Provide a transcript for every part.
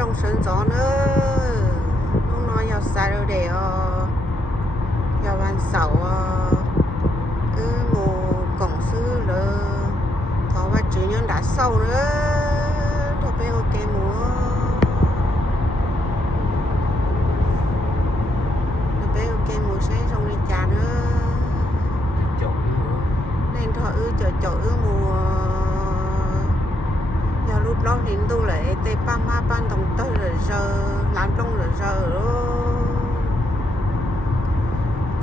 rong sơn gió nữa lúc nói vào xa rồi để vào ban sầu mù cổng sư là thọ và chữ nhân đã sâu nữa thọ bé ok múa thọ bé ok múa sẽ rong đi trà nữa nên thọ chợ mùa giờ lúc đó đến tôi lại tê pa ma ban đồng tới rồi giờ làm trong rồi giờ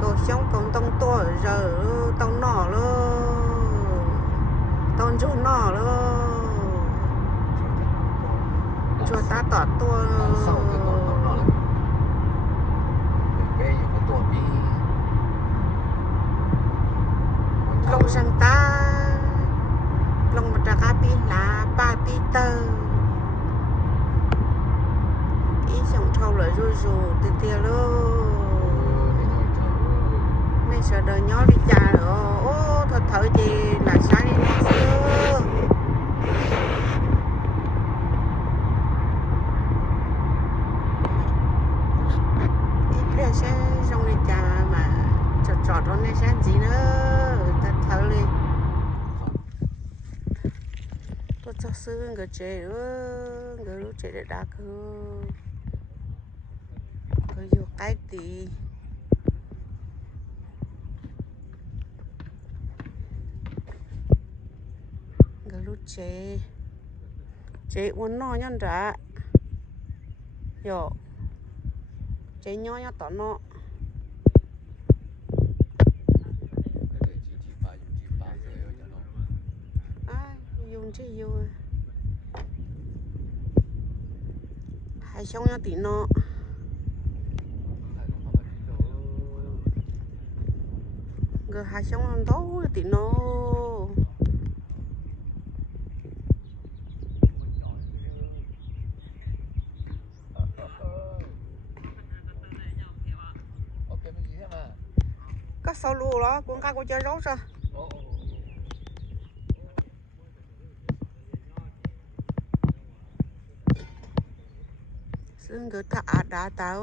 cô sống còn tông to rồi giờ tông nọ luôn tông chú nọ luôn cho ta tỏ to lông sang ta lông mặt trà pi là ba pi tơ ý sống thâu lại rồi từ từ luôn nên sợ đời nhỏ đi cha rồi ô thật thở gì là sáng đi xưa ít ra sẽ trong đi cha mà trọt đó nên sẽ gì nữa thật thở đi tôi cho sư người trẻ nữa người lúc trẻ để đá cơ người vô cái tí người lúc trẻ uốn nó nhân ra yo trẻ nhỏ nhỏ tỏ nó dùng chứ dùng hai xong nhau tí nó người hai xong ăn đâu tí nó có sau lù đó cũng cá của chơi rốt rồi xương cứ thả đá tao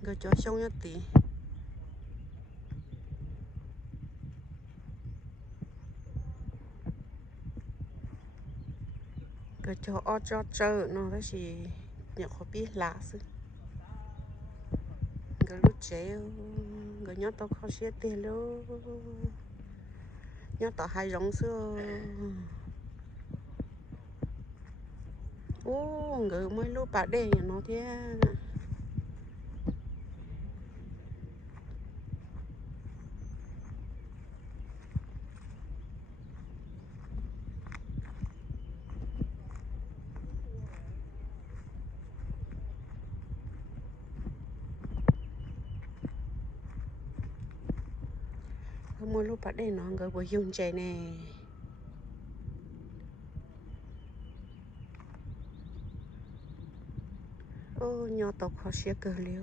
người cho xong nhất tí người cho cho chơi nó đó chỉ nhận khó biết lạ xứ người lúc trẻ người nhớ tao khó xếp tiền luôn nhớ tao hai giống xưa ô người mới lúc bà đê nó thế mỗi lúc bắt đây nó người vừa dùng chè nè ô nhỏ tộc họ sẽ cờ liêu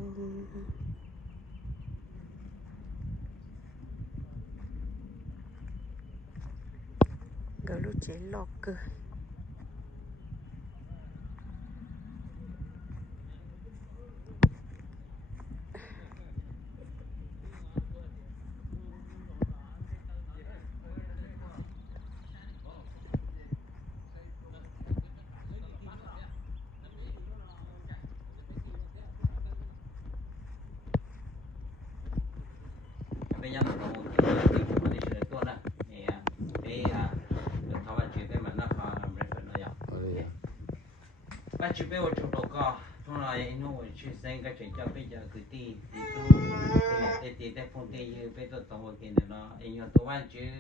người lúc chế lọt cờ bây giờ nó thì cũng đi chơi tuần á thì cái thằng bạn chơi cái mình nó khó làm rất là nhiều bạn chơi cái ở chỗ đó có thằng nào vậy nó chơi sang cái chuyện cho bây giờ cứ đi tu cái này phong cái như bây giờ tao cái này nó anh nhớ tụi bạn chơi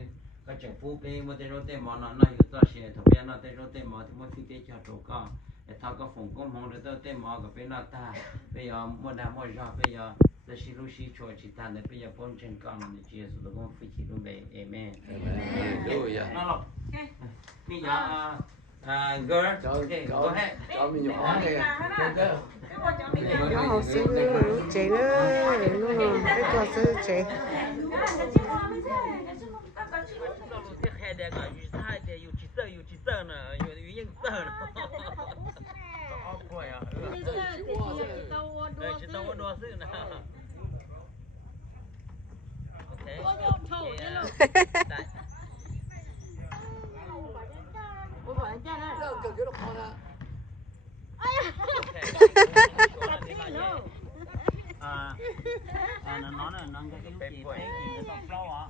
cái chuyện phú bây một cái rồi mà nóอยู่ตัวเสียทบnó cái rồi mà thì một phi cái cho chỗ có để thằng có phòng công hồng rồi tới mà cái bên nó ta bây giờ mua đam mua ra bây giờแต่สิรู้สิช่วยจิตานเนี่ยไปอย่าพ้นเช่นกันในเจสุดก็ฟิจิลุเบเอเมนนั่นหรอกนี่อย่าgirl okay go ahead cho mình nhỏ này nhỏ học sinh lúc trẻ nữa 做事情。开的个鱼菜的有几色呢，有颜色呢。好贵呀！知道我多色呢。OK。我管人家呢。哎呀！nó cái yếu gì phải gì cái tóc á,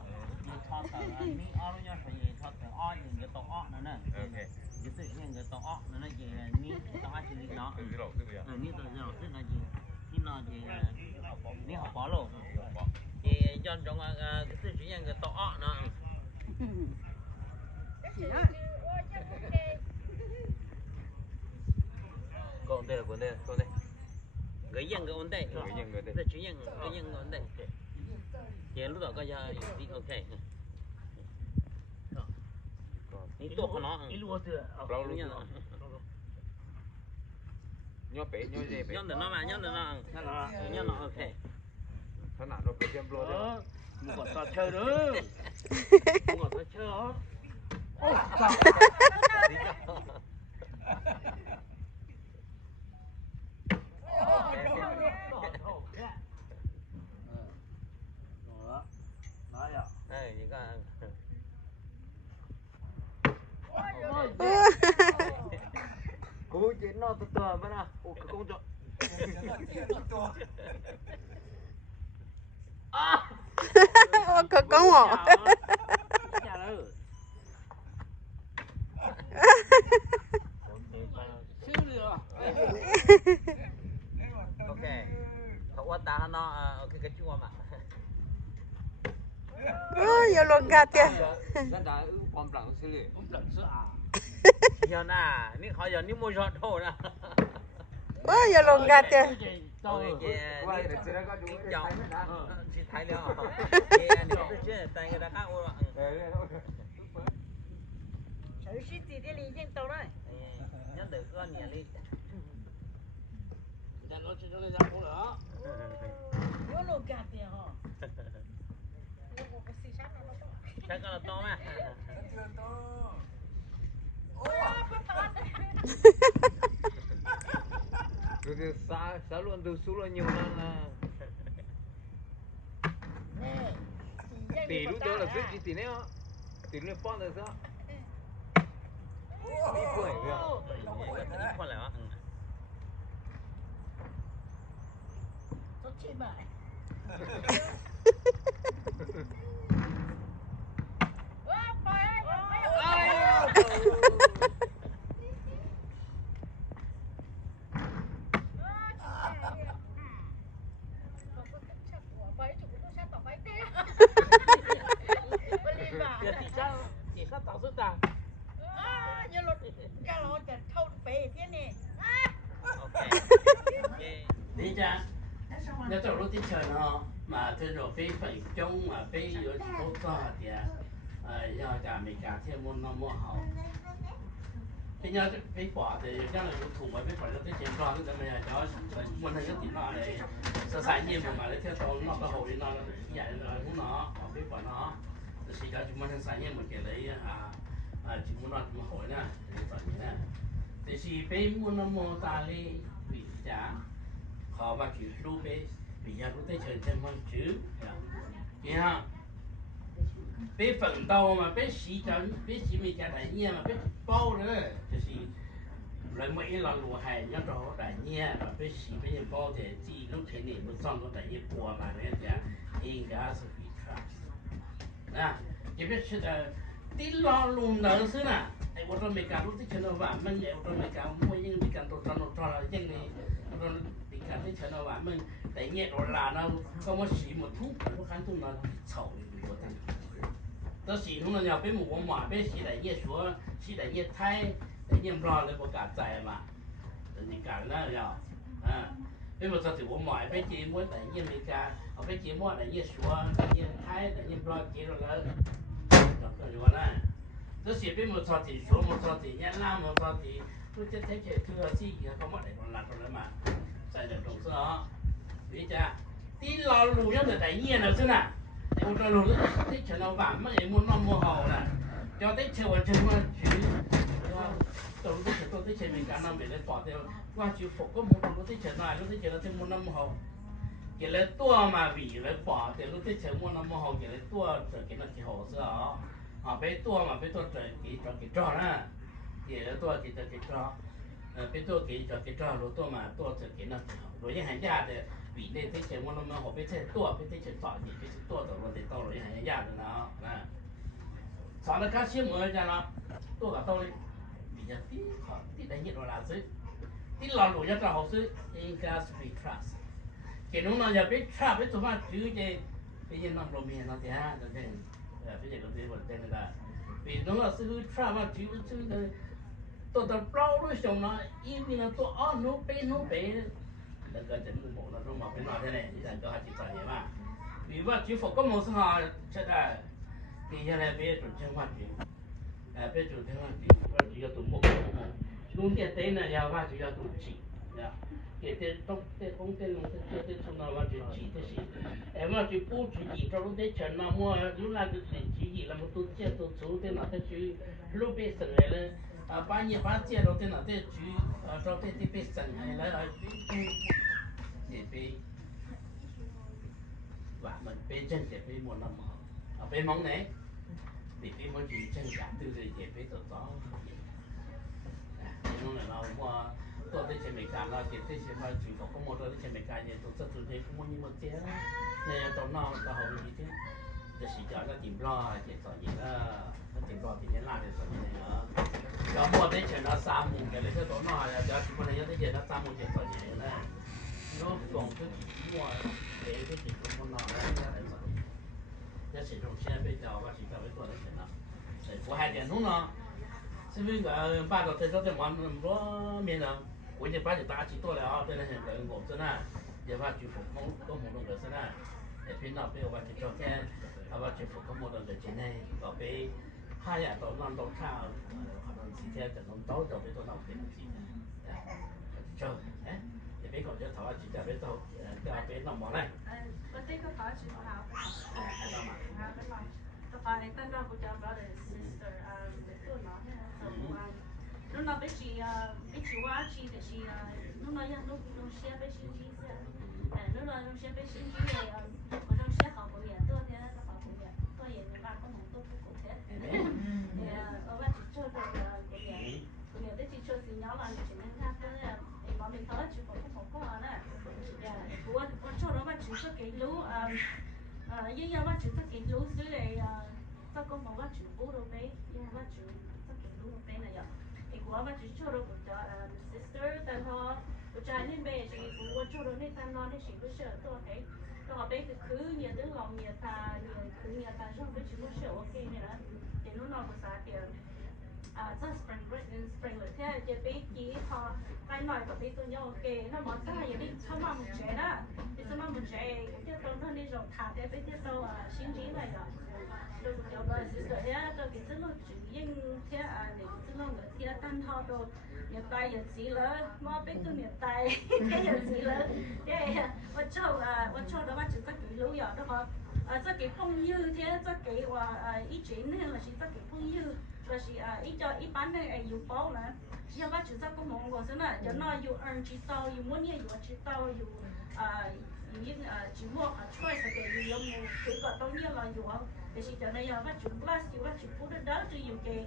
như thọ thở mi ở luôn nhá, phải gì thọ thở o gì cái tóc o nữa nè, cái tự nhiên cái tóc o nữa là gì mi tóc o chỉ nó, mi tự nhiên tức là gì, mi nó gì, mi học bỏ luôn, thì cho trong cái tự nhiên cái tóc o nữa. Còn đây là còn đây. Cái dân cái vấn đề, cái chủ nhân cái vấn đề. Vậy lúc đó có giờ đi ok. Đi tốt của nó. Đi lúa chưa? Lâu luôn. Nhớ bể nhớ gì bể. Nhớ được nó mà nhớ nó ok. Thế nào nó phải xem lúa đó. Một con sao chơi nữa. Một con sao chơi đó. Ôi sao? Cô chỉ nó từ từ mà na, ô cái công chuyện. Ô cái công hả? Ok, thấu qua ta nó cái chua mà. Yo lo gạt Dân đã bom lặng xử lý. Bom lặng xử à? Giờ nè, ní khỏi giờ ní mua giọt thôi nè. Yo lo gạt Ok, chồng, chị thấy liền. Nếu tôi chưa tay người ta khác ôi ạ. Sở sĩ gì đi liền trên tàu đấy. Nhớ được con nhà đi. Nó chỉ cho nên ra cũng nữa. Yo lo gạt tiền hả? Chắc là to mà. Rồi xa luôn từ xuống là nhiều lần là tỷ lúc đó là biết tỷ này á, tỷ lúc phong là sao? Đi quẩy kìa. Đi quẩy lại á. Tốt chim à. Chỉ có tao sức ta. Như luật cái lỗ chặt thâu bể thế này. Ok. Đi cha. Nó cho lúc tiết trời nó mà tôi rồi phê phải trông mà phê rồi tốt to thì do cha mình cả thêm môn nó mua hậu. Thế nhớ phê bỏ thì chắc là cũng thùng với phê bỏ nó tiết trời con nó mới là cho môn này cái tiền nó này sơ sài nhiều mà lấy theo tàu nó có hậu thì nó giải rồi cũng nó phê bỏ nó thì cho chúng mình sài nhiều một cái đấy chỉ muốn nói một hồi nè thì chỉ phê muốn nó mua ta đi bị trả họ và kiểu lưu bê vì giờ lúc tới trời thêm hơn chứ nghe không bê phần đầu mà bê xí cho bê xí mình trả đại nhiên mà bê bao nữa thì xí lại mấy lần lúa hay nhớ cho đại nhiên và bê xí bê nhiên bao thì chỉ lúc thế này mới xong có đại nhiên bùa mà này thì应该是比较啊这边是的第老路能是呢哎我说没干路这全都完门的我说没干我因没干都赚了挣的我说看这全都完门，等夜多啦，那跟我洗么土，我看中那草的我真。到洗土了要被我马被洗的夜说，洗的夜太，等夜不了不敢在嘛，你敢那要，被我这我买被节目等夜没干，我被节目等夜说，等夜太，等夜不了接着了，就说那，这些被我操的说我操的，人那我操的，我这这个洗个，我没来过拿出来嘛。在这种事啊，你讲，第 tí lo lù nhau để đại nhiên nào xưa nè em cho lù tí chờ nó vàng mà em muốn nó mua hậu nè cho tí chờ vào chân mà chứ tôi tí chờ mình cả năm mình lên bỏ theo qua chịu phục có một lúc tí chờ này lúc tí chờ nó thêm một năm hậu cái lấy tua mà vì lấy bỏ thì lúc tí chờ một năm hậu cái lấy tua rồi cái nó chỉ hậu xưa họ bé tua mà bé tua trời cái trò nè cái lấy tua cái trò bé tua cái trò rồi tua mà tua trời cái nó rồi những hàng gia thì vì nên tí chờ một năm hậu bé chơi tua bé chơi trò gì bé tua rồi thì tao rồi hàng gia rồi nó nè sau đó cá xíu mới ra nó tua cả tao đi bây giờ tí đánh nhiệt rồi là xứ tí lò lụi cho trò hậu xứ in class we trust cái nó giờ biết trust biết tụi mà chứ chơi bây giờ nó lồng miệng nó thì ha rồi thế bây giờ có thể vận tên người ta vì nó là sư trust mà chứ tôi tập lâu rồi xong nó im vì nó tôi nó bé là cái chỉnh bộ nó mà bên nào thế này thì thành cho hai chị phải vậy mà vì vậy chỉ phục có một số họ sẽ là thì hiện nay bây giờ chuẩn chân hoa chị bây giờ chuẩn chân hoa chị chỉ có tụi một luôn cái tên này giờ hoa chỉ có tụi chị cái tên trong tên không tên luôn tên trong nào hoa chỉ thế gì em mà chỉ bố chỉ cho lúc đấy chân nào mua lúc là cái chỉ là một tụi chơi tụi số tên nào thế chứ lúc bây giờ này là bao nhiêu bao nhiêu đầu tiên là thế chứ cho tên thì bây giờ này là để bây và mình bây chân để bây một năm bây mong này để bây mỗi chuyện chân cả từ từ để bây tụi đó nó là nó mua tôi tới trên mấy cái là cái tới trên mà chỉ có một tôi tới trên mấy cái này tôi sẽ từ đây cũng muốn như một tiếng này tao nào tao học gì thếจะสีจอก็ติมรอเจ็ดสองยี่ก็ติมรอติมเนี่ยลาเจ็ดสองยี่เนี่ยเดี๋ยวหมดได้เฉยนะ3 โมงแต่เลยแค่ตัวน้อยเดี๋ยวที่มันยังได้เฉยนะ3 โมงเจ็ดสองยี่นะแล้วส่งก็มั่วเดี๋ยวก็ติดตัวคนน้อยแล้วอะไรสักจะสีตรงเช่นไปเจ้าว่าสีเจ้าไปตัวได้เฉยนะแต่我还点弄呢是不是个八个这都在玩我面上我已经把你打起多了啊在那些人我真的也把去服工都活动的是呢也平常被我去做天他把去服工活动的今天老被他呀都弄到差可能今天可能都就被做到平时就哎也别搞这头啊直接被到叫别弄么嘞我这个发是好，还到嘛the father then not with your brother and sister the two nó so nó biết chị qua chị thì chị nó nói nó share với chị chị nó nói nó share với chị chị này có trong share học của nhà tôi thế là học của nhà tôi hiện tại có một tôi cũng thế ở bên chị cho được của nhà đấy chị cho chị nhỏ là chị nên tham tới thì bọn mình thấy chị cũng có nè của cho nó mà chị cho cái lú nhưng mà bác chủ tất cả lũ xứ này tất cả mọi bác chủ bố đồ bé nhưng mà bác chủ tất cả lũ bé này vậy thì của bác chủ cho đồ của cho sister tên họ của trai nên bé thì của cho đồ nên tên nó nên chỉ có sợ tôi thấy tôi họ bé cứ nhiều đứa lòng nhiều ta nhiều cứ nhiều ta trong cái chủ sợ ok này đó thì nó nói của xã thì rất spring rồi thế thì bé chỉ họ cái nói của bé tôi nhau ok nó nói ra vậy đi sao mà một trẻ đó thì sao mà một trẻ cái tôi nó đi rồi thả cái bé tiếp sau xin trí này rồi tôi cũng cho bà sister thế tôi cái thứ nó chủ yếu thế để thứ nó người thế tan thọ rồi nhà tay nhà gì lớn mà bé tôi nhà tay cái nhà gì lớn cái tôi cho đó mà chỉ tất cái lúa rồi đó họ tất cái phong như thế tất cái ý chuyện hay là chỉ tất cái phong như rồi chỉ ít cho ít bán này dùng bao nữa chỉ là bác chủ gia có một người thế này cho nó dùng ăn chỉ tao dùng muốn như dùng chỉ tao dùng những chỉ mua ở choice cái dùng một cái gọi tao như là dùng để chỉ cho này bác chủ bless bác chủ phụ được đó thì dùng cái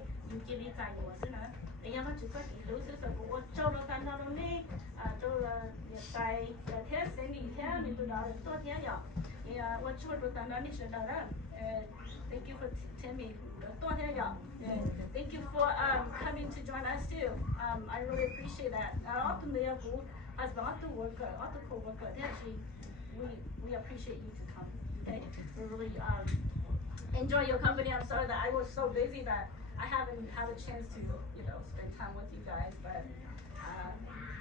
đi xài dùng thế này để bác chủ có cái lối xử sự của châu nó tan nó nè châu là xài thế sẽ đi thế mình từ đó đến tôi thế nhở thì tôi châu được tan nó đi sẽ đó thank you for telling me thank you for coming to join us too. I really appreciate that. Often the husband, often worker, often co-worker, actually, we appreciate you to come. Okay, we really enjoy your company. I'm sorry that I was so busy that I haven't had a chance to spend time with you guys. But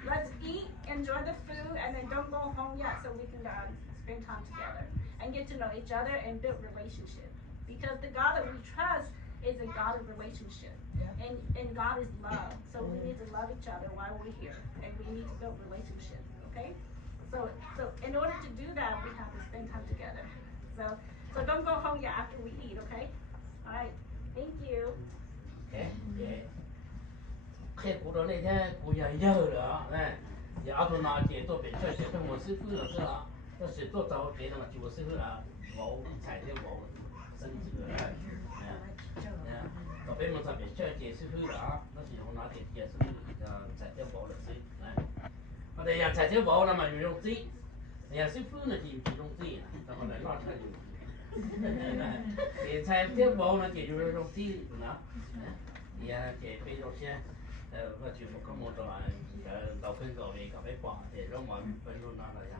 let's eat, enjoy the food, and then don't go home yet, so we can spend time together and get to know each other and build relationship. Because the God that we trust is a God of relationship, and God is love. So we need to love each other while we're here, and we need to build relationship. Okay, so in order to do that, we have to So don't go home yet after we eat, okay? All right. Thank you.嘿，古到那天古也热了，哎，也阿头拿姐做别菜，姐跟我师傅了是啦，那是做早别的嘛，就我师傅啦，我菜的我生子了，到别么子别菜姐师傅啦，那是我拿姐姐师傅菜的我了是，我哋人菜的我啦嘛用子，人師傅呢就用子啦，但係攞出嚟用。菜的我呢就用子啦，也姐俾咗先。我就冇咁多啊，老朋友嘅咖啡館，即係攞埋分攞拿嚟呀。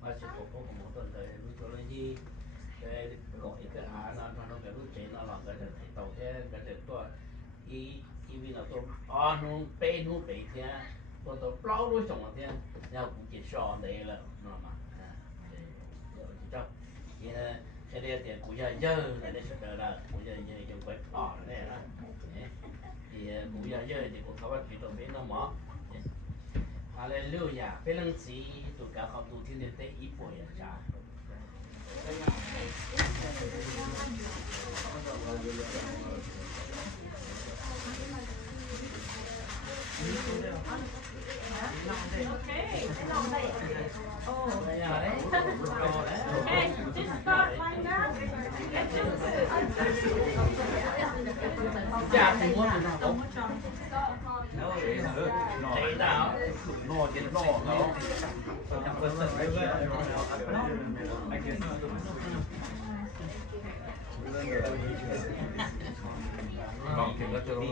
我是婆婆咁多嘅，如果呢啲攞一個啊，那個路錢那兩個就到嘅，嗰隻多因為那多啊，弄白弄白天，多到老都上天，然後估計上嚟了，知道嗎？就咁，因為現在啲估計熱，嚟啲食得啦，估計就鬼怕咧啦。thì cũng giờ thì cũng có bắt đầu bên nó mỏ, Hallelujah, bên lăng sĩ tụi cả họ tụi thiên địa ít bồi à cha. Okay, just start like that. Cha thì muốn mình đâu? Chạy nào? Nó chết nó nó. Còn thì nó chưa có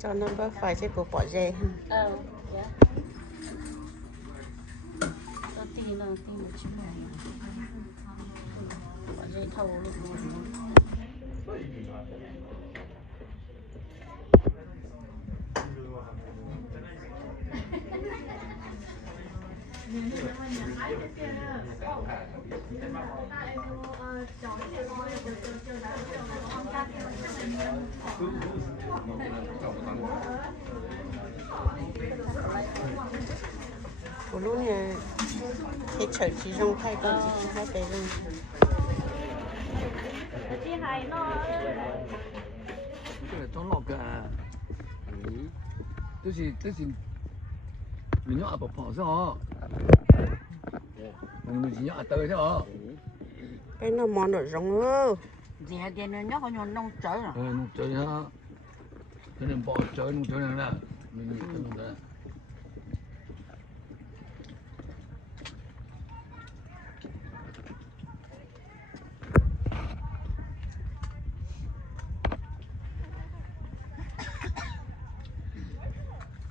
cho nó bớt phải chứ của bỏ dê. Dạ. Tôi tin một chút này. Bỏ dê thầu luôn. Của lúc này cái chợ chỉ trong thay con chỉ hai tay luôn. Chị Hải nó cái là trốn lọt cả, tức là mình nhớ ở bọc phở sao? Mình chỉ nhớ ở tới thôi. Cái nó mòn được rong ơ. Gì hả tiền nó nhóc con nông trời à? Nông chơi ha, cái này bỏ chơi nông chơi này nè, mình nông chơi.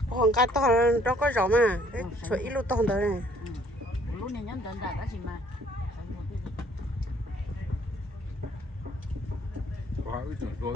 Còn cái to nó có rõ mà, cái chuỗi ít lúc to tới này. Lúc này nhắn tin đã gì mà. Quá cái rồi.